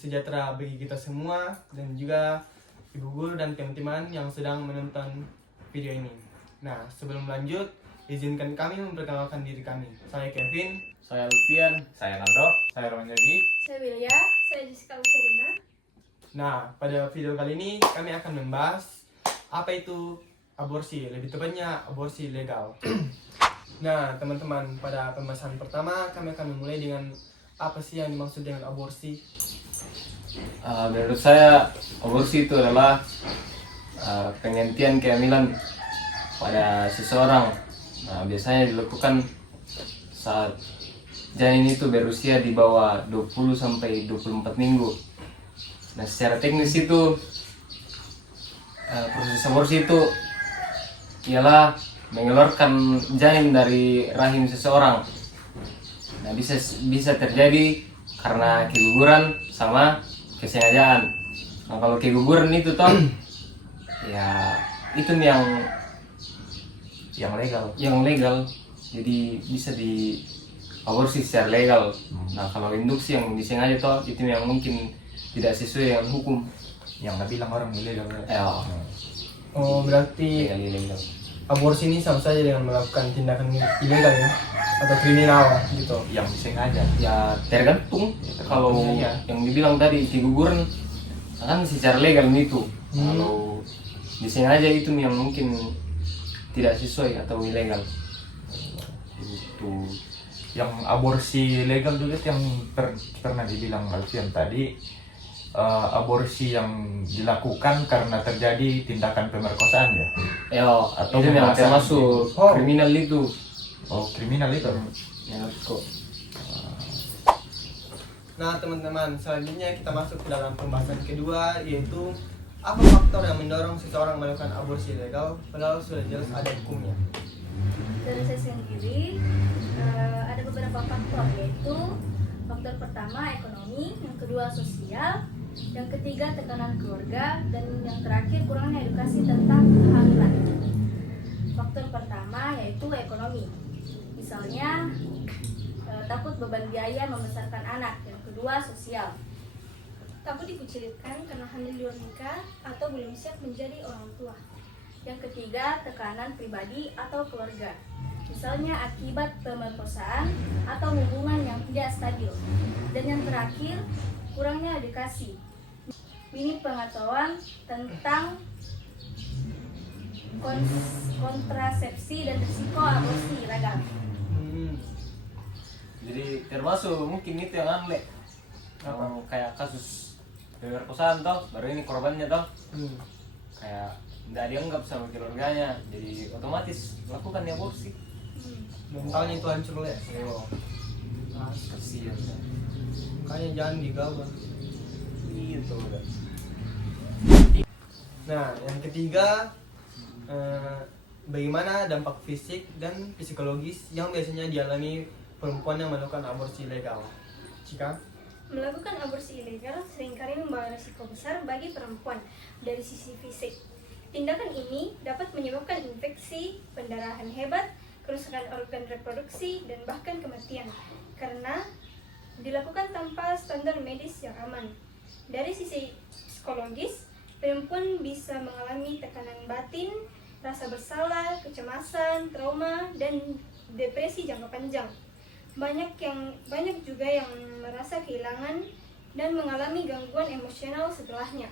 sejahtera bagi kita semua dan juga ibu guru dan teman-teman yang sedang menonton video ini. Nah, sebelum lanjut, izinkan kami memperkenalkan diri kami. Saya Kevin, Saya Alfian, Saya Naldo, saya Roman Yogi. Saya Wilya, saya Jessica Lucerina. Nah, pada video kali ini kami akan membahas apa itu aborsi, lebih tepatnya aborsi legal. Nah, teman-teman, pada pembahasan pertama kami akan memulai dengan apa sih yang dimaksud dengan aborsi? menurut saya aborsi itu adalah penghentian kehamilan pada seseorang. Nah, biasanya dilakukan saat janin itu berusia di bawah 20 sampai 24 minggu. Nah, secara teknis itu proses aborsi itu ialah mengeluarkan janin dari rahim seseorang. Nah, bisa terjadi karena keguguran sama kesengajaan. Nah, kalau keguguran itu toh ya itu yang legal, jadi bisa di aborsi secara legal. Nah, kalau induksi yang disengaja toh itu yang mungkin tidak sesuai dengan hukum. Yang bilang orang ilegal. Ya, Oh, berarti ilegal. aborsi ini sama saja dengan melakukan tindakan ilegal ya? Atau kriminal gitu. Yang disengaja. Ya tergantung. Kalau Iya. yang dibilang tadi keguguran kan secara legal itu. Kalau disengaja itu yang mungkin tidak sesuai atau ilegal. Itu yang aborsi legal dulu yang pernah dibilang Alfian tadi, aborsi yang dilakukan karena terjadi tindakan pemerkosaan ya. Ya, Atau itu yang memaksaan termasuk Oh. kriminal itu. Oh, kriminal itu. Ya, kok. Nah, teman-teman, selanjutnya kita masuk ke dalam pembahasan kedua, yaitu apa faktor yang mendorong seseorang melakukan aborsi legal padahal sudah jelas ada hukumnya. Dari saya sendiri, ada beberapa faktor, yaitu faktor pertama ekonomi, yang kedua sosial, yang ketiga tekanan keluarga, dan yang terakhir kurangnya edukasi tentang kehamilan. Faktor pertama yaitu ekonomi. Misalnya takut beban biaya membesarkan anak. Yang kedua sosial. Takut dikucilkan karena hamil di luar nikah atau belum siap menjadi orang tua. Yang ketiga tekanan pribadi atau keluarga. Misalnya akibat pemerkosaan atau hubungan yang tidak stabil. Dan yang terakhir kurangnya edukasi. Minim pengetahuan tentang kontrasepsi dan risiko aborsi legal. Jadi termasuk mungkin itu yang aneh. Kayak kasus pemerkosaan toh, baru ini korbannya toh. Kayak nggak dianggap sama keluarganya, jadi otomatis lakukan aborsi. Mentalnya itu hancur ya. Kasihan. Makanya jangan digabah. Gitu udah. Nah, yang ketiga, bagaimana dampak fisik dan psikologis yang biasanya dialami perempuan yang melakukan aborsi legal? Cika? Melakukan aborsi ilegal seringkali membawa risiko besar bagi perempuan dari sisi fisik. Tindakan ini dapat menyebabkan infeksi, pendarahan hebat, kerusakan organ reproduksi, dan bahkan kematian karena dilakukan tanpa standar medis yang aman. Dari sisi psikologis, perempuan bisa mengalami tekanan batin, rasa bersalah, kecemasan, trauma, dan depresi jangka panjang. Banyak juga yang merasa kehilangan dan mengalami gangguan emosional setelahnya.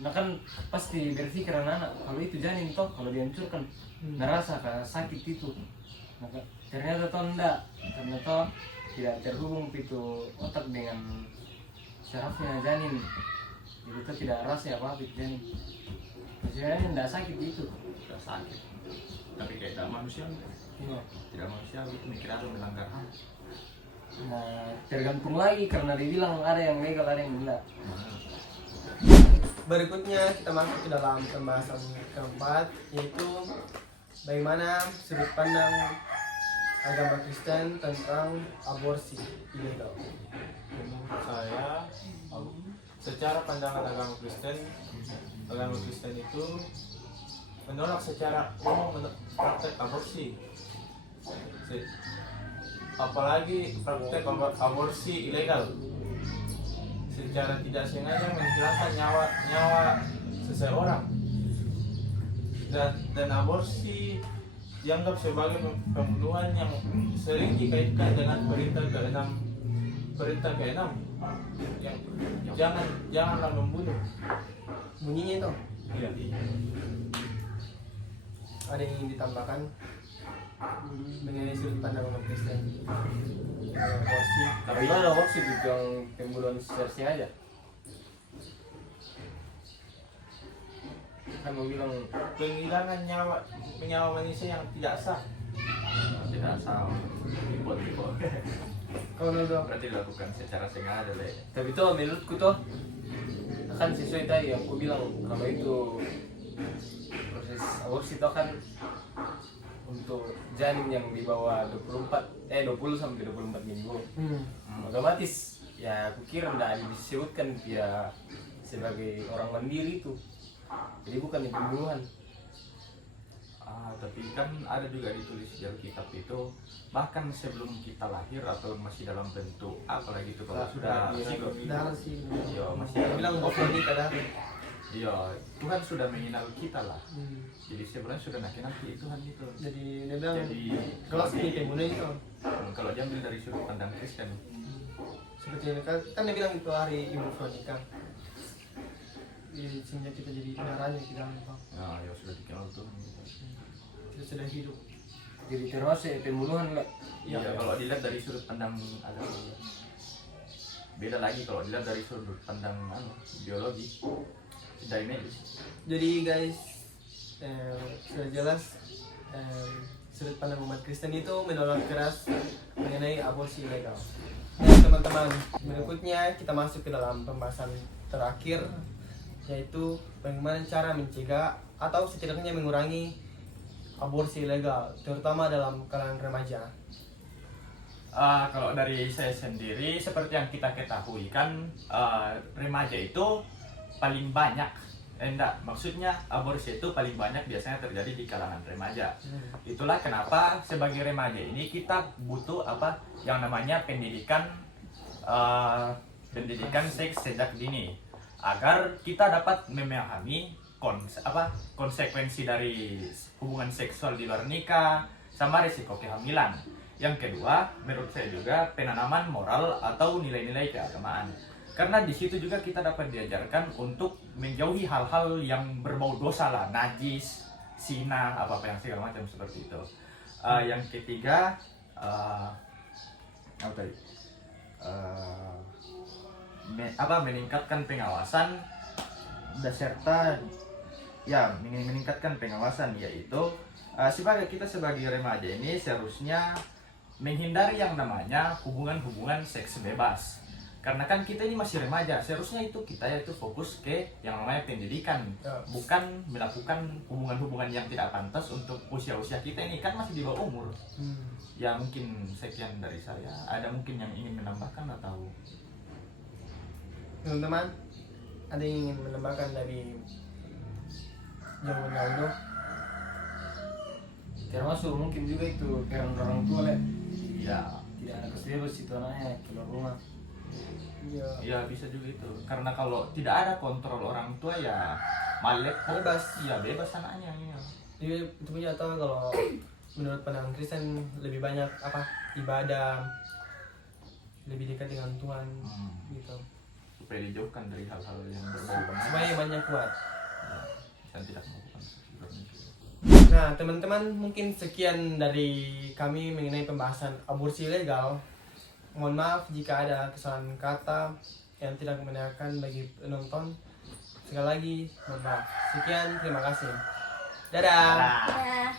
Nah kan pasti bersih karena anak. Kalau itu janin toh, kalau dihancurkan, ngerasa kayak sakit itu. Nah, ternyata toh enggak, karena toh tidak terhubung itu otak dengan syarafnya janin. Jadi toh tidak rasa apa-apa itu janin. Sebenarnya enggak sakit itu. Tidak sakit. Tapi kayak tidak manusia. Tidak manusia itu mikir apa melanggar HAM. Nah, tergantung lagi karena dibilang ada yang legal, ada yang enggak. Berikutnya kita masuk ke dalam pembahasan keempat, yaitu bagaimana sudut pandang agama Kristen tentang aborsi ilegal. Menurut saya, secara pandangan agama Kristen itu menolak secara umum praktek aborsi. apalagi praktek aborsi ilegal secara tidak sengaja menghilangkan nyawa seseorang, dan aborsi dianggap sebagai pembunuhan yang sering dikaitkan dengan perintah ke-6 yang janganlah membunuh. Bunyinya itu Iya. ada yang ingin ditambahkan mengenai sudut pandang umat Kristen aborsi? Tapi gimana aborsi itu yang pembunuhan secara sengaja? Kan mau bilang Penghilangan nyawa manusia yang tidak sah. Tidak salah. Tipe. Kalau menurut lo? Berarti dilakukan secara sengaja le. tapi tuh menurutku tuh kan sesuai tadi yang aku bilang kalau itu proses aborsi itu kan untuk janin yang di bawah 20 sampai 24 minggu otomatis ya aku kira nggak disebutkan dia sebagai orang mandiri itu, jadi bukan pembunuhan. Tapi kan ada juga ditulis di Alkitab itu bahkan sebelum kita lahir atau masih dalam bentuk apalagi itu kalau sudah Darah sih. iya masih Dia bilang Ofroni kadang. iya Tuhan sudah mengenal kita lah, jadi sebenarnya sudah nanti Tuhan itu. Jadi dia bilang Jadi kalau seperti pembunuh itu kalau diambil dari sudut pandang Kristen, seperti ini kan dia bilang itu hari Ibu Veronica. Sehingga kita jadi darahnya kita lupa. nah ya sudah dikenal Tuhan gitu. Kita sudah hidup. Jadi termasuk pembunuhan lah. Iya, kalau dilihat dari sudut pandang agama beda lagi kalau dilihat dari sudut pandang biologi dari medis. Jadi guys, sudah jelas sudut pandang umat Kristen itu menolak keras mengenai aborsi ilegal. Nah teman-teman, berikutnya kita masuk ke dalam pembahasan terakhir, yaitu bagaimana cara mencegah atau setidaknya mengurangi aborsi ilegal, terutama dalam kalangan remaja. Kalau dari saya sendiri seperti yang kita ketahui kan remaja itu paling banyak maksudnya aborsi itu paling banyak biasanya terjadi di kalangan remaja. Itulah kenapa sebagai remaja ini kita butuh yang namanya pendidikan seks sejak dini agar kita dapat memahami konsekuensi dari hubungan seksual di luar nikah sama risiko kehamilan. Yang kedua, menurut saya juga penanaman moral atau nilai-nilai keagamaan. Karena di situ juga kita dapat diajarkan untuk menjauhi hal-hal yang berbau dosa lah, najis, zina, apa-apa yang segala macam seperti itu. Yang ketiga, meningkatkan pengawasan beserta meningkatkan pengawasan, yaitu kita sebagai remaja ini seharusnya menghindari yang namanya hubungan seks bebas. Karena kan kita ini masih remaja, seharusnya kita fokus ke yang namanya pendidikan, bukan melakukan hubungan yang tidak pantas untuk usia kita ini kan masih di bawah umur. Ya mungkin sekian dari saya. Ada mungkin yang ingin menambahkan atau Teman-teman, ada yang ingin menambahkan dari jawaban Aldo? Termasuk mungkin juga itu peran orang tua lah. ya Tidak ada bebas itu anaknya keluar rumah. ya bisa juga itu. Karena kalau tidak ada kontrol orang tua ya bebas anaknya ya. Jadi itu punya atau kalau menurut pandangan Kristen lebih banyak ibadah, lebih dekat dengan Tuhan gitu. Supaya dijauhkan dari hal-hal yang berbau Supaya banyak kuat. dan tidak melakukan sesuatu. Nah teman-teman, mungkin sekian dari kami mengenai pembahasan aborsi ilegal. Mohon maaf jika ada kesalahan kata yang tidak menyenangkan bagi penonton. Sekali lagi mohon maaf. Sekian, terima kasih. Dadah. Ya.